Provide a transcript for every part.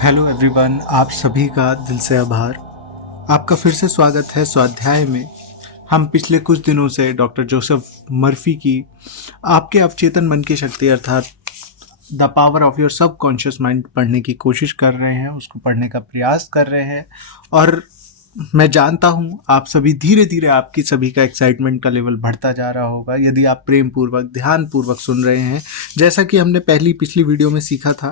Hello everyone, आप सभी का दिल से आभार। आपका फिर से स्वागत है स्वाध्याय में। हम पिछले कुछ दिनों से डॉक्टर जोसेफ मर्फी की आपके अवचेतन मन की शक्ति अर्थात the power of your subconscious mind पढ़ने की कोशिश कर रहे हैं, उसको पढ़ने का प्रयास कर रहे हैं। और मैं जानता हूँ आप सभी धीरे धीरे आपकी सभी का एक्साइटमेंट का लेवल बढ़ता जा रहा होगा यदि आप प्रेम पूर्वक ध्यान पूर्वक सुन रहे हैं। जैसा कि हमने पिछली वीडियो में सीखा था,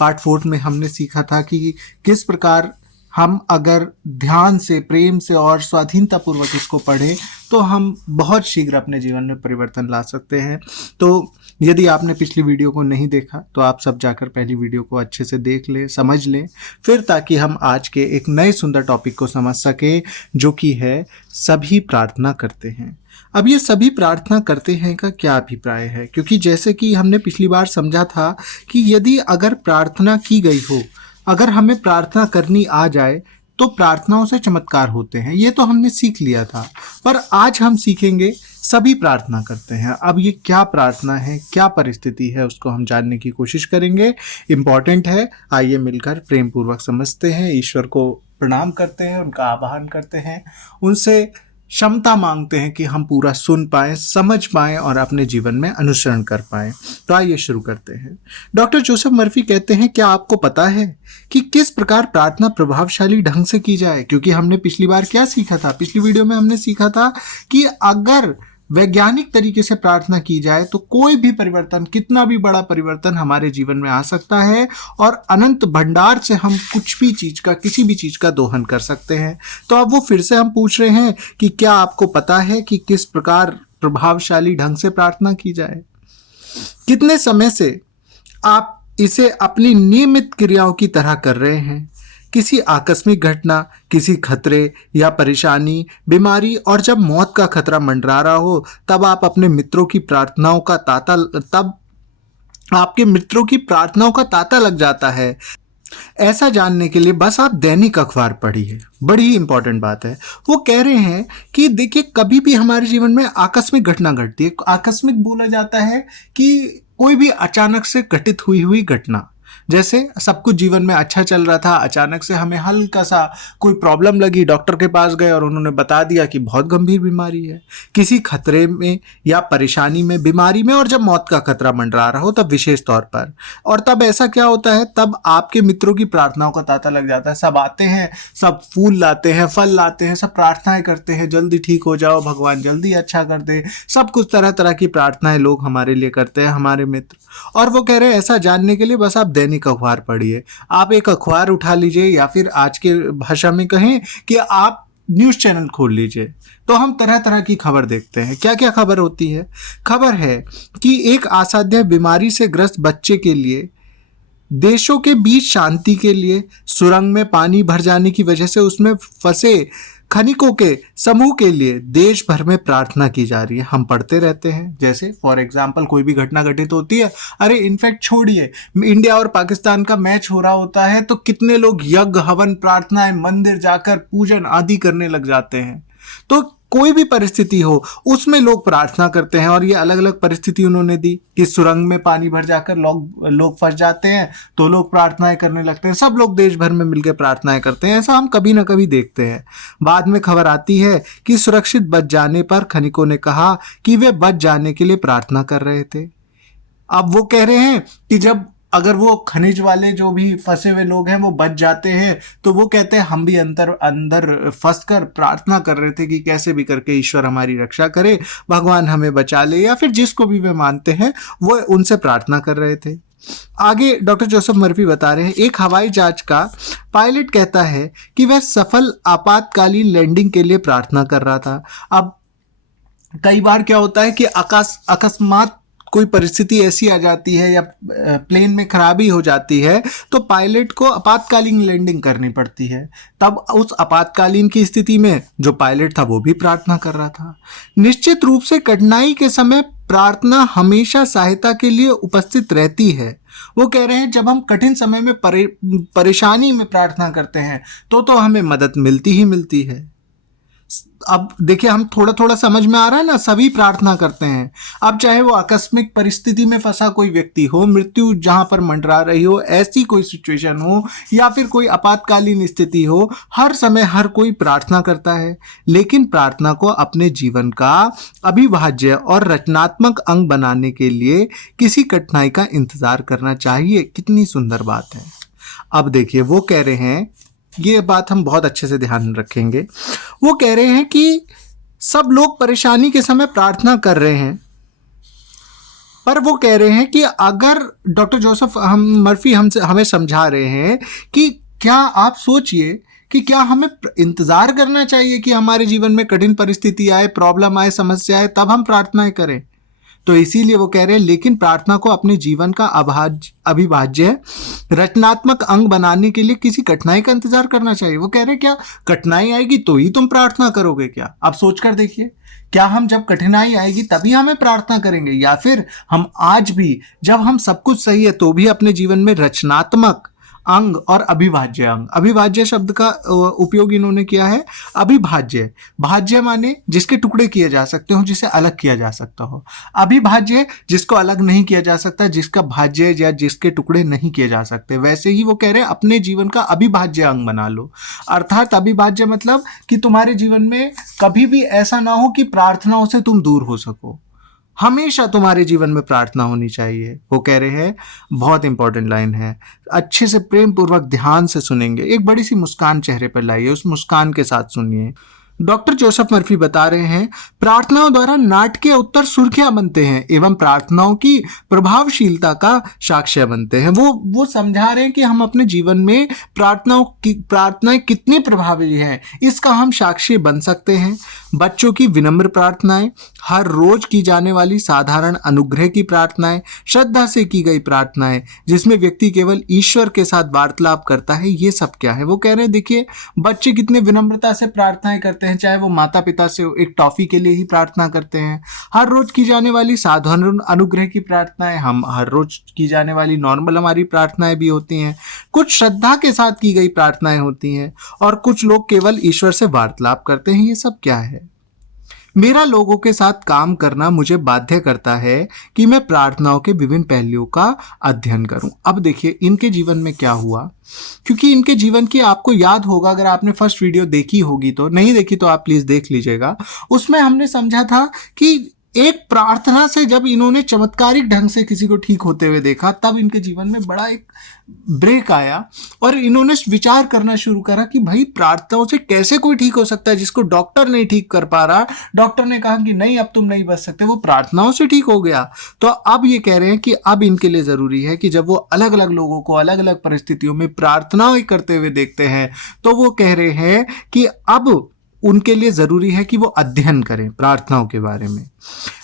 पार्ट 4 में हमने सीखा था कि किस प्रकार हम अगर ध्यान से, प्रेम से और स्वाधीनता पूर्वक इसको पढ़ें तो हम बहुत शीघ्र अपने जीवन में परिवर्तन ला सकते हैं। तो यदि आपने पिछली वीडियो को नहीं देखा तो आप सब जाकर पहली वीडियो को अच्छे से देख लें, समझ लें, फिर ताकि हम आज के एक नए सुंदर टॉपिक को समझ सकें, जो कि है सभी प्रार्थना करते हैं। अब ये सभी प्रार्थना करते हैं का क्या अभिप्राय है, क्योंकि जैसे कि हमने पिछली बार समझा था कि यदि अगर प्रार्थना की गई हो, अगर हमें प्रार्थना करनी आ जाए तो प्रार्थनाओं से चमत्कार होते हैं, ये तो हमने सीख लिया था। पर आज हम सीखेंगे सभी प्रार्थना करते हैं। अब ये क्या प्रार्थना है, क्या परिस्थिति है, उसको हम जानने की कोशिश करेंगे। इम्पॉर्टेंट है, आइए मिलकर प्रेम पूर्वक समझते हैं, ईश्वर को प्रणाम करते हैं, उनका आह्वान करते हैं, उनसे क्षमता मांगते हैं कि हम पूरा सुन पाएं, समझ पाएं और अपने जीवन में अनुसरण कर पाएं। तो आइए शुरू करते हैं। डॉक्टर जोसेफ मर्फी कहते हैं, क्या आपको पता है कि किस प्रकार प्रार्थना प्रभावशाली ढंग से की जाए? क्योंकि हमने पिछली बार क्या सीखा था, पिछली वीडियो में हमने सीखा था कि अगर वैज्ञानिक तरीके से प्रार्थना की जाए तो कोई भी परिवर्तन, कितना भी बड़ा परिवर्तन हमारे जीवन में आ सकता है और अनंत भंडार से हम कुछ भी चीज का, किसी भी चीज का दोहन कर सकते हैं। तो अब वो फिर से हम पूछ रहे हैं कि क्या आपको पता है कि किस प्रकार प्रभावशाली ढंग से प्रार्थना की जाए? कितने समय से आप इसे अपनी नियमित क्रियाओं की तरह कर रहे हैं? किसी आकस्मिक घटना, किसी खतरे या परेशानी, बीमारी और जब मौत का खतरा मंडरा रहा हो, तब आप अपने मित्रों की प्रार्थनाओं का तांता तब आपके मित्रों की प्रार्थनाओं का तांता लग जाता है। ऐसा जानने के लिए बस आप दैनिक अखबार पढ़िए। बड़ी ही इंपॉर्टेंट बात है। वो कह रहे हैं कि देखिए, कभी भी हमारे जीवन में आकस्मिक घटना घटती है। आकस्मिक बोला जाता है कि कोई भी अचानक से घटित हुई हुई घटना, जैसे सब कुछ जीवन में अच्छा चल रहा था, अचानक से हमें हल्का सा कोई प्रॉब्लम लगी, डॉक्टर के पास गए और उन्होंने बता दिया कि बहुत गंभीर बीमारी है। किसी खतरे में या परेशानी में, बीमारी में और जब मौत का खतरा मंडरा रहा हो तब विशेष तौर पर। और तब ऐसा क्या होता है, तब आपके मित्रों की प्रार्थनाओं का तांता लग जाता है। सब आते हैं, सब फूल लाते हैं, फल लाते हैं, सब प्रार्थनाएं करते हैं, जल्दी ठीक हो जाओ, भगवान जल्दी अच्छा कर दे। सब कुछ तरह तरह की प्रार्थनाएं लोग हमारे लिए करते हैं, हमारे मित्र। और वो कह रहे हैं ऐसा जानने के लिए बस आप दैनिक अखबार पढ़िए। आप एक अखबार उठा लीजिए या फिर आज के भाषा में कहें कि आप न्यूज़ चैनल खोल लीजिए, तो हम तरह तरह की खबर देखते हैं। क्या क्या खबर होती है? खबर है कि एक असाध्य बीमारी से ग्रस्त बच्चे के लिए, देशों के बीच शांति के लिए, सुरंग में पानी भर जाने की वजह से उसमें फंसे खनिकों के समूह के लिए देश भर में प्रार्थना की जा रही है। हम पढ़ते रहते हैं, जैसे फॉर एग्जाम्पल कोई भी घटना घटित होती है, अरे इनफैक्ट छोड़िए, इंडिया और पाकिस्तान का मैच हो रहा होता है तो कितने लोग यज्ञ, हवन, प्रार्थनाएं, मंदिर जाकर पूजन आदि करने लग जाते हैं। तो कोई भी परिस्थिति हो उसमें लोग प्रार्थना करते हैं। और ये अलग अलग परिस्थिति उन्होंने दी कि सुरंग में पानी भर जाकर लोग फंस जाते हैं तो लोग प्रार्थनाएं करने लगते हैं। सब लोग देश भर में मिलकर प्रार्थनाएं करते हैं। ऐसा हम कभी ना कभी देखते हैं। बाद में खबर आती है कि सुरक्षित बच जाने पर खनिकों ने कहा कि वे बच जाने के लिए प्रार्थना कर रहे थे। अब वो कह रहे हैं कि जब अगर वो खनिज वाले जो भी फंसे हुए लोग हैं वो बच जाते हैं तो वो कहते हैं हम भी अंदर अंदर फंस कर प्रार्थना कर रहे थे कि कैसे भी करके ईश्वर हमारी रक्षा करे, भगवान हमें बचा ले, या फिर जिसको भी वे मानते हैं वो उनसे प्रार्थना कर रहे थे। आगे डॉक्टर जोसेफ मर्फी बता रहे हैं, एक हवाई जहाज का पायलट कहता है कि वह सफल आपातकालीन लैंडिंग के लिए प्रार्थना कर रहा था। अब कई बार क्या होता है कि अकस्मात कोई परिस्थिति ऐसी आ जाती है या प्लेन में खराबी हो जाती है तो पायलट को आपातकालीन लैंडिंग करनी पड़ती है। तब उस आपातकालीन की स्थिति में जो पायलट था वो भी प्रार्थना कर रहा था। निश्चित रूप से कठिनाई के समय प्रार्थना हमेशा सहायता के लिए उपस्थित रहती है। वो कह रहे हैं जब हम कठिन समय में परेशानी में प्रार्थना करते हैं तो हमें मदद मिलती ही मिलती है। अब देखिए, हम थोड़ा थोड़ा समझ में आ रहा है ना, सभी प्रार्थना करते हैं। अब चाहे वो आकस्मिक परिस्थिति में फंसा कोई व्यक्ति हो, मृत्यु जहां पर मंडरा रही हो, ऐसी कोई सिचुएशन हो, या फिर कोई आपातकालीन स्थिति हो, हर समय हर कोई प्रार्थना करता है। लेकिन प्रार्थना को अपने जीवन का अविभाज्य और रचनात्मक अंग बनाने के लिए किसी कठिनाई का इंतजार करना चाहिए। कितनी सुंदर बात है। अब देखिए, वो कह रहे हैं, ये बात हम बहुत अच्छे से ध्यान रखेंगे। वो कह रहे हैं कि सब लोग परेशानी के समय प्रार्थना कर रहे हैं, पर वो कह रहे हैं कि अगर डॉक्टर जोसेफ मर्फी हमें समझा रहे हैं कि क्या आप सोचिए कि क्या हमें इंतजार करना चाहिए कि हमारे जीवन में कठिन परिस्थिति आए, प्रॉब्लम आए, समस्या आए, तब हम प्रार्थनाएं करें। तो इसीलिए वो कह रहे हैं, लेकिन प्रार्थना को अपने जीवन का अविभाज्य रचनात्मक अंग बनाने के लिए किसी कठिनाई का इंतजार करना चाहिए। वो कह रहे हैं, क्या कठिनाई आएगी तो ही तुम प्रार्थना करोगे क्या? आप सोच कर देखिए, क्या हम जब कठिनाई आएगी तभी हमें प्रार्थना करेंगे, या फिर हम आज भी जब हम सब कुछ सही है तो भी अपने जीवन में रचनात्मक अंग और अविभाज्य अंग, अविभाज्य शब्द का उपयोग इन्होंने किया है। अविभाज्य, भाज्य माने जिसके टुकड़े किए जा सकते हो, जिसे अलग किया जा सकता हो। अविभाज्य जिसको अलग नहीं किया जा सकता, जिसका भाज्य या जिसके टुकड़े नहीं किए जा सकते। वैसे ही वो कह रहे हैं, अपने जीवन का अविभाज्य अंग बना लो। अर्थात अविभाज्य मतलब कि तुम्हारे जीवन में कभी भी ऐसा ना हो कि प्रार्थनाओं से तुम दूर हो सको। हमेशा तुम्हारे जीवन में प्रार्थना होनी चाहिए। वो कह रहे हैं, बहुत इंपॉर्टेंट लाइन है, अच्छे से प्रेम पूर्वक ध्यान से सुनेंगे, एक बड़ी सी मुस्कान चेहरे पर लाइए, उस मुस्कान के साथ सुनिए। डॉक्टर जोसेफ मर्फी बता रहे हैं, प्रार्थनाओं द्वारा नाटकीय उत्तर सुर्खियां बनते हैं एवं प्रार्थनाओं की प्रभावशीलता का साक्ष्य बनते हैं। वो समझा रहे हैं कि हम अपने जीवन में प्रार्थनाएं कितनी प्रभावी हैं, इसका हम साक्ष्य बन सकते हैं। बच्चों की विनम्र प्रार्थनाएं, हर रोज की जाने वाली साधारण अनुग्रह की प्रार्थनाएं, श्रद्धा से की गई प्रार्थनाएं जिसमें व्यक्ति केवल ईश्वर के साथ वार्तालाप करता है, ये सब क्या है? वो कह रहे हैं, देखिए बच्चे कितने विनम्रता से प्रार्थनाएं करते हैं, चाहे वो माता पिता से एक टॉफी के लिए ही प्रार्थना करते हैं। हर रोज की जाने वाली साधारण अनुग्रह की प्रार्थनाएं, हम हर रोज की जाने वाली नॉर्मल हमारी प्रार्थनाएं भी होती हैं। कुछ श्रद्धा के साथ की गई प्रार्थनाएं होती हैं, और कुछ लोग केवल ईश्वर से वार्तालाप करते हैं। ये सब क्या है? मेरा लोगों के साथ काम करना मुझे बाध्य करता है कि मैं प्रार्थनाओं के विभिन्न पहलुओं का अध्ययन करूं। अब देखिए, इनके जीवन में क्या हुआ, क्योंकि इनके जीवन की आपको याद होगा, अगर आपने फर्स्ट वीडियो देखी होगी, तो नहीं देखी तो आप प्लीज देख लीजिएगा। उसमें हमने समझा था कि एक प्रार्थना से जब इन्होंने चमत्कारिक ढंग से किसी को ठीक होते हुए देखा, तब इनके जीवन में बड़ा एक ब्रेक आया और इन्होंने विचार करना शुरू करा कि भाई प्रार्थनाओं से कैसे कोई ठीक हो सकता है, जिसको डॉक्टर नहीं ठीक कर पा रहा, डॉक्टर ने कहा कि नहीं अब तुम नहीं बच सकते, वो प्रार्थनाओं से ठीक हो गया। तो अब ये कह रहे हैं कि अब इनके लिए जरूरी है कि जब वो अलग अलग लोगों को अलग अलग परिस्थितियों में प्रार्थनाएं करते हुए देखते हैं, तो वो कह रहे हैं कि अब उनके लिए जरूरी है कि वो अध्ययन करें प्रार्थनाओं के बारे में।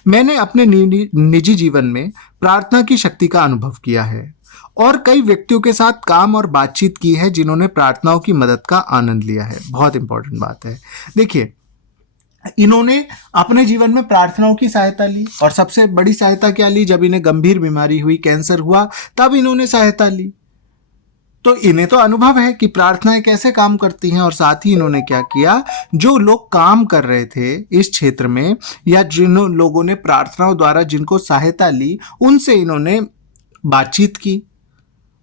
मैंने अपने निजी जीवन में प्रार्थना की शक्ति का अनुभव किया है और कई व्यक्तियों के साथ काम और बातचीत की है जिन्होंने प्रार्थनाओं की मदद का आनंद लिया है। बहुत इंपॉर्टेंट बात है। देखिए, इन्होंने अपने जीवन में प्रार्थनाओं की सहायता ली, और सबसे बड़ी सहायता क्या ली? जब इन्हें गंभीर बीमारी हुई, कैंसर हुआ, तब इन्होंने सहायता ली। तो इन्हें तो अनुभव है कि प्रार्थनाएं कैसे काम करती हैं, और साथ ही इन्होंने क्या किया, जो लोग काम कर रहे थे इस क्षेत्र में, या जिन लोगों ने प्रार्थनाओं द्वारा जिनको सहायता ली, उनसे इन्होंने बातचीत की,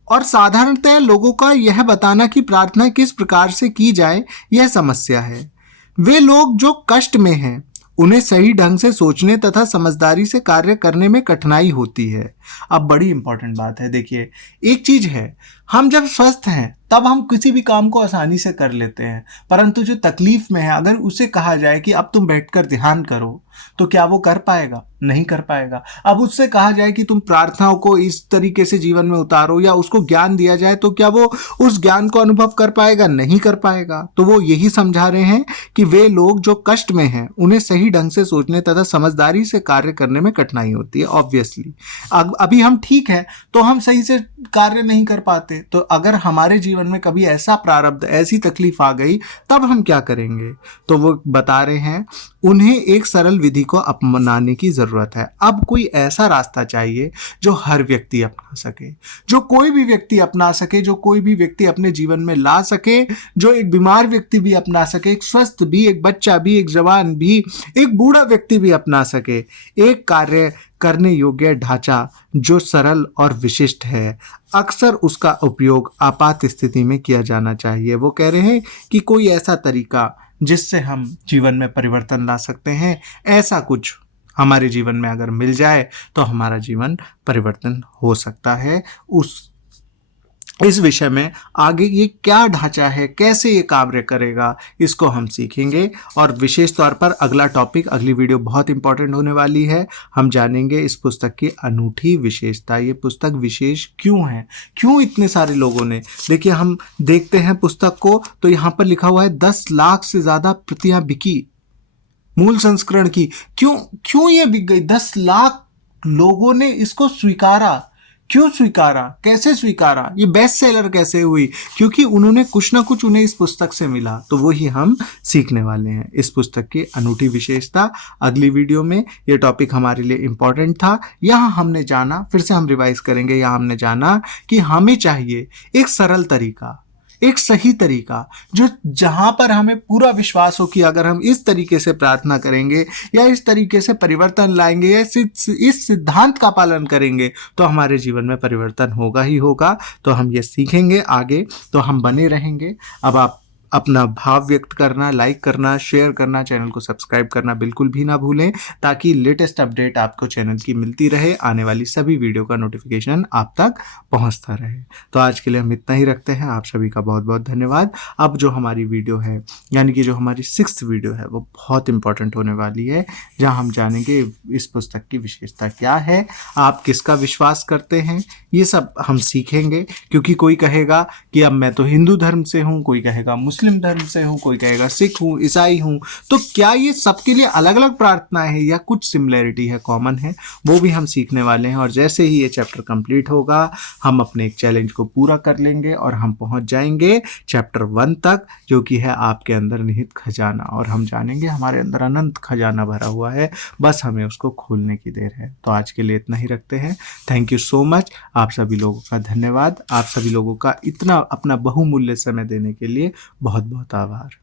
और साधारणतः लोगों का यह बताना कि प्रार्थना किस प्रकार से की जाए यह समस्या है। वे लोग जो कष्ट में हैं उन्हें सही ढंग से सोचने तथा समझदारी से कार्य करने में कठिनाई होती है। अब बड़ी इंपॉर्टेंट बात है। देखिए, एक चीज है, हम जब स्वस्थ हैं तब हम किसी भी काम को आसानी से कर लेते हैं, परंतु जो तकलीफ में है, अगर उसे कहा जाए कि अब तुम बैठकर ध्यान करो, तो क्या वो कर पाएगा? नहीं कर पाएगा। अब उससे कहा जाए कि तुम प्रार्थनाओं को इस तरीके से जीवन में उतारो, या उसको ज्ञान दिया जाए, तो क्या वो उस ज्ञान को अनुभव कर पाएगा? नहीं कर पाएगा। तो वो यही समझा रहे हैं कि वे लोग जो कष्ट में हैं उन्हें सही ढंग से सोचने तथा समझदारी से कार्य करने में कठिनाई होती है। ऑब्वियसली अभी हम ठीक हैं तो हम सही से कार्य नहीं कर पाते। तो अगर हमारे जीवन जीवन में कभी ऐसा प्रारब्ध, ऐसी तकलीफ आ गई, तब हम क्या करेंगे? तो वो बता रहे हैं उन्हें एक सरल विधि को अपनाने की जरूरत है। अब कोई ऐसा रास्ता चाहिए जो हर व्यक्ति अपना सके, जो कोई भी व्यक्ति अपना सके, जो कोई भी व्यक्ति अपने जीवन में ला सके, जो एक बीमार व्यक्ति भी अपना सके, एक स्वस्थ भी, एक बच्चा भी, एक जवान भी, एक बूढ़ा व्यक्ति भी अपना सके। एक कार्य करने योग्य ढांचा जो सरल और विशिष्ट है, अक्सर उसका उपयोग आपात स्थिति में किया जाना चाहिए। वो कह रहे हैं कि कोई ऐसा तरीका जिससे हम जीवन में परिवर्तन ला सकते हैं, ऐसा कुछ हमारे जीवन में अगर मिल जाए तो हमारा जीवन परिवर्तन हो सकता है। इस विषय में आगे ये क्या ढांचा है, कैसे ये कार्य करेगा, इसको हम सीखेंगे। और विशेष तौर पर अगला टॉपिक, अगली वीडियो बहुत इंपॉर्टेंट होने वाली है। हम जानेंगे इस पुस्तक की अनूठी विशेषता, ये पुस्तक विशेष क्यों है, क्यों इतने सारे लोगों ने। देखिए, हम देखते हैं पुस्तक को तो यहाँ पर लिखा हुआ है 10 लाख से ज्यादा प्रतियां बिकी मूल संस्करण की। क्यों ये बिक गई? 10 लाख लोगों ने इसको स्वीकारा। क्यों स्वीकारा, कैसे स्वीकारा, ये बेस्ट सेलर कैसे हुई? क्योंकि उन्होंने कुछ ना कुछ उन्हें इस पुस्तक से मिला। तो वही हम सीखने वाले हैं, इस पुस्तक की अनूठी विशेषता। अगली वीडियो में ये टॉपिक हमारे लिए इंपॉर्टेंट था। यहाँ हमने जाना, फिर से हम रिवाइज करेंगे, यहाँ हमने जाना कि हमें चाहिए एक सरल तरीका, एक सही तरीका, जो जहां पर हमें पूरा विश्वास हो कि अगर हम इस तरीके से प्रार्थना करेंगे या इस तरीके से परिवर्तन लाएंगे या इस सिद्धांत का पालन करेंगे तो हमारे जीवन में परिवर्तन होगा ही होगा। तो हम ये सीखेंगे आगे, तो हम बने रहेंगे। अब आप अपना भाव व्यक्त करना, लाइक करना, शेयर करना, चैनल को सब्सक्राइब करना बिल्कुल भी ना भूलें, ताकि लेटेस्ट अपडेट आपको चैनल की मिलती रहे, आने वाली सभी वीडियो का नोटिफिकेशन आप तक पहुंचता रहे। तो आज के लिए हम इतना ही रखते हैं। आप सभी का बहुत बहुत धन्यवाद। अब जो हमारी वीडियो है, यानी कि जो हमारी 6th वीडियो है, वो बहुत इंपॉर्टेंट होने वाली है, जहाँ हम जानेंगे इस पुस्तक की विशेषता क्या है, आप किसका विश्वास करते हैं, ये सब हम सीखेंगे। क्योंकि कोई कहेगा कि अब मैं तो हिंदू धर्म से हूँ, कोई कहेगा मुस्लिम धर्म से हूं, कोई कहेगा सिख हूं, ईसाई हूं, तो क्या ये सबके लिए अलग अलग प्रार्थना है या कुछ सिमिलरिटी है, कॉमन है? वो भी हम सीखने वाले हैं। और जैसे ही ये चैप्टर कंप्लीट होगा, हम अपने एक चैलेंज को पूरा कर लेंगे और हम पहुंच जाएंगे चैप्टर 1 तक, जो कि है आपके अंदर निहित खजाना। और हम जानेंगे हमारे अंदर अनंत खजाना भरा हुआ है, बस हमें उसको खोलने की देर है। तो आज के लिए इतना ही रखते हैं। Thank you so much. आप सभी लोगों का धन्यवाद। आप सभी लोगों का इतना अपना बहुमूल्य समय देने के लिए बहुत बहुत आभार।